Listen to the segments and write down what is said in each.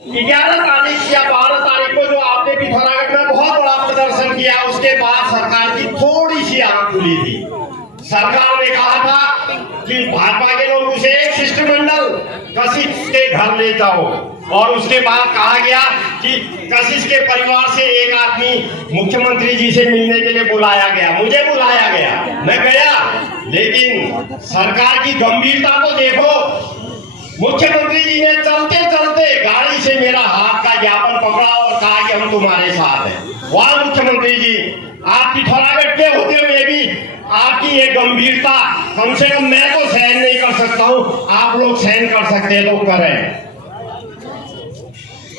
11 तारीख या 12 तारीख को जो आपने पिथौरागढ़ में बहुत बड़ा प्रदर्शन किया, उसके बाद सरकार की थोड़ी सी आंख खुली थी। सरकार ने कहा था कि भाजपा के लोगों से एक शिष्टमंडल कशिश के घर ले जाओ, और उसके बाद कहा गया कि कशिश के परिवार से एक आदमी मुख्यमंत्री जी से मिलने के लिए बुलाया गया। मुझे बुलाया गया, मैं गया, लेकिन सरकार की गंभीरता को देखो। मुख्यमंत्री जी ने चलते चलते गाड़ी से मेरा हाथ का ज्ञापन पकड़ा और कहा कि हम तुम्हारे साथ हैं। वाह मुख्यमंत्री जी, आप पिथौरागढ़ के होते हुए भी आपकी ये गंभीरता, कम से कम मैं तो सहन नहीं कर सकता हूँ, आप लोग सहन कर सकते हैं तो करें।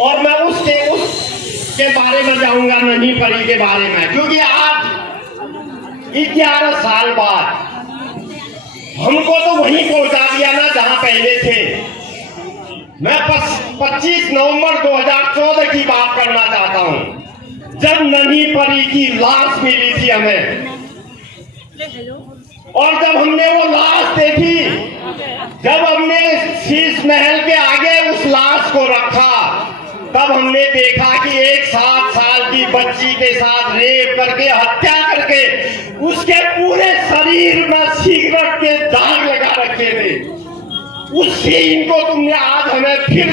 और मैं उसके बारे में जाऊंगा, नन्ही परी के बारे में, क्योंकि आज 11 साल बाद हमको तो वहीं पहुंचा दिया ना जहां पहले थे। मैं 25 नवंबर 2014 की बात करना चाहता हूं, जब नन्ही परी की लाश मिली थी हमें, और जब हमने वो लाश देखी, जब हमने शीश महल के आगे उस लाश को रखा, तब हमने देखा कि एक 7 साल की बच्ची के साथ रेप करके, हत्या करके, उसके पूरे शरीर में सिगरेट के दाग लगा रखे थे। उस सीन को तुमने आज हमें फिर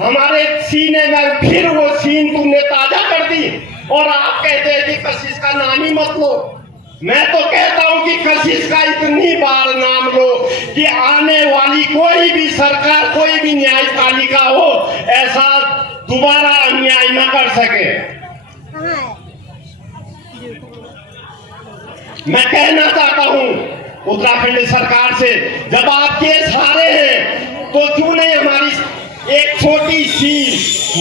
हमारे सीने में फिर वो सीन तुमने ताजा कर दी, और आप कहते हैं कि कशिश का नाम ही मत लो। मैं तो कहता हूं कि कशिश का इतनी बार नाम लो कि आने वाली कोई भी सरकार, कोई भी न्यायपालिका हो, ऐसा दोबारा अन्याय न कर सके। मैं कहना चाहता हूं उत्तराखंड सरकार से, जब आप केस हारे हैं तो क्यों नहीं हमारी एक छोटी सी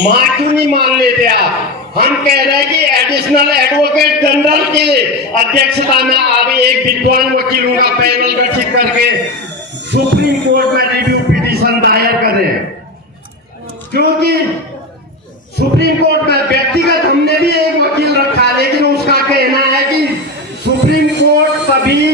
मां क्यों नहीं मान लेते आप? हम कह रहे हैं कि एडिशनल एडवोकेट जनरल के अध्यक्षता में आप एक विद्वान वकीलों का पैनल गठित करके सुप्रीम कोर्ट में रिव्यू पिटीशन दायर करें, क्योंकि सुप्रीम कोर्ट में व्यक्तिगत हमने भी एक वकील रखा, लेकिन उसका कहना है कि सुप्रीम कोर्ट तभी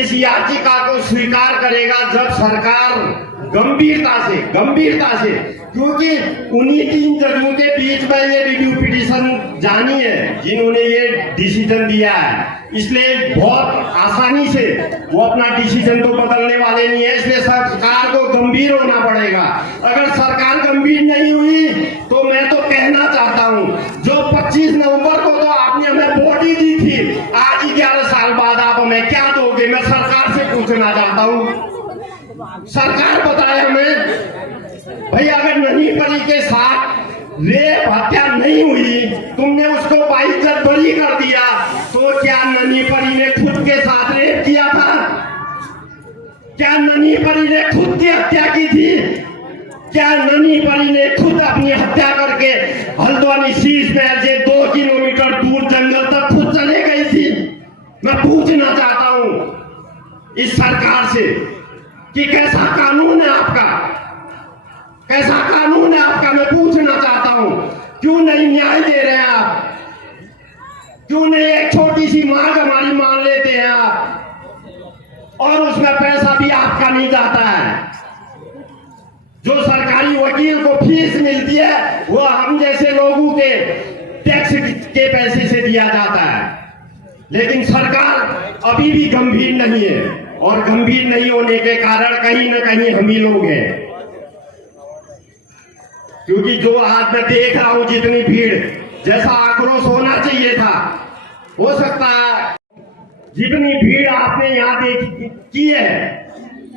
इस याचिका को स्वीकार करेगा जब सरकार गंभीरता से, क्योंकि उन्हीं 3 जजों के बीच में ये रिव्यू पिटीशन जानी है जिन्होंने ये डिसीजन दिया है, इसलिए बहुत आसानी से वो अपना डिसीजन तो बदलने वाले नहीं है। इसलिए सरकार को गंभीर होना पड़ेगा। अगर सरकार गंभीर नहीं हुई तो मैं तो कहना चाहता हूं, जो 25 नवंबर को तो आपने हमें बॉडी दी थी, आज 11 साल बाद आप हमें क्या दोगे? मैं सरकार से पूछना चाहता हूं, सरकार बताए हमें भाई, अगर नन्ही परी के साथ रेप हत्या नहीं हुई, तुमने उसको बाइज्जत बरी कर दिया, तो क्या नन्ही परी ने खुद के साथ रेप किया था? क्या नन्ही परी ने खुद की हत्या की थी? क्या नन्ही परी ने खुद अपनी हत्या करके हल्द्वानी शीश महल से 2 किलोमीटर दूर जंगल तक खुद चले गई थी? मैं पूछना चाहता हूं इस सरकार से कि कैसा कानून है आपका, कैसा कानून है आपका? मैं पूछना चाहता हूं, क्यों नहीं न्याय दे रहे हैं आप? क्यों नहीं एक छोटी सी मांग हमारी मान लेते हैं आप, और उसमें पैसा भी आपका नहीं जाता है? जो सरकारी वकील को फीस मिलती है वो हम जैसे लोगों के टैक्स के पैसे से दिया जाता है, लेकिन सरकार अभी भी गंभीर नहीं है, और गंभीर नहीं होने के कारण कहीं न कहीं हम ही लोग हैं। क्योंकि जो आज मैं देख रहा हूं, जितनी भीड़, जैसा आक्रोश होना चाहिए था, हो सकता है जितनी भीड़ आपने यहाँ की है,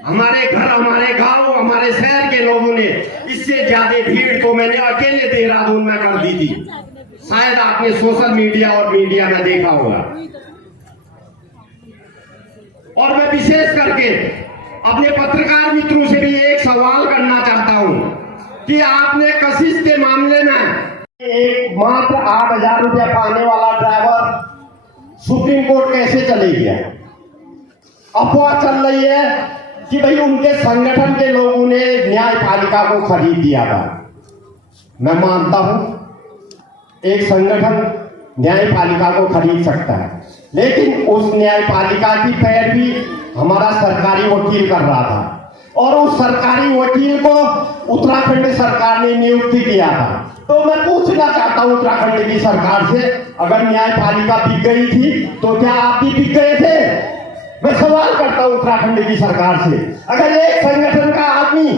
हमारे घर, हमारे गांव, हमारे शहर के लोगों ने, इससे ज्यादा भीड़ तो मैंने अकेले देहरादून में कर दी थी। शायद आपने सोशल मीडिया और मीडिया में देखा होगा। और मैं विशेष करके अपने पत्रकार मित्रों से भी एक सवाल करना चाहता हूं कि आपने कशिश के मामले में एक मात्र 8,000 रुपया पाने वाला ड्राइवर सुप्रीम कोर्ट कैसे चले गया? अफवाह चल रही है कि भाई उनके संगठन के लोगों ने न्यायपालिका को खरीद दिया था। मैं मानता हूं एक संगठन न्यायपालिका को खरीद सकता है, लेकिन उस न्यायपालिका की पैरवी हमारा सरकारी वकील कर रहा था। और उस सरकारी वकील को उत्तराखंड सरकार ने नियुक्ति किया था। तो मैं पूछना चाहता हूं उत्तराखंड की सरकार से, अगर न्यायपालिका बिक गई थी तो क्या आप भी बिक गए थे? मैं सवाल करता हूं उत्तराखंड की सरकार से, अगर एक संगठन का आदमी,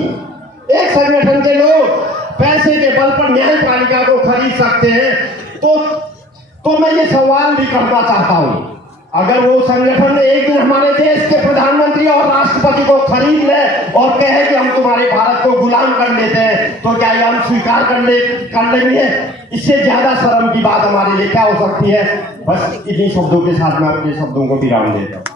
एक संगठन के लोग पैसे के बल पर न्यायपालिका को खरीद सकते हैं, तो मैं ये सवाल भी करना चाहता हूं, अगर वो संगठन एक दिन हमारे देश के प्रधानमंत्री और राष्ट्रपति को खरीद ले और कहे कि हम तुम्हारे भारत को गुलाम कर लेते हैं, तो क्या ये हम स्वीकार कर लेंगे? इससे ज्यादा शर्म की बात हमारे लिए क्या हो सकती है? बस इन्हीं शब्दों के साथ मैं अपने शब्दों को विराम देता हूं।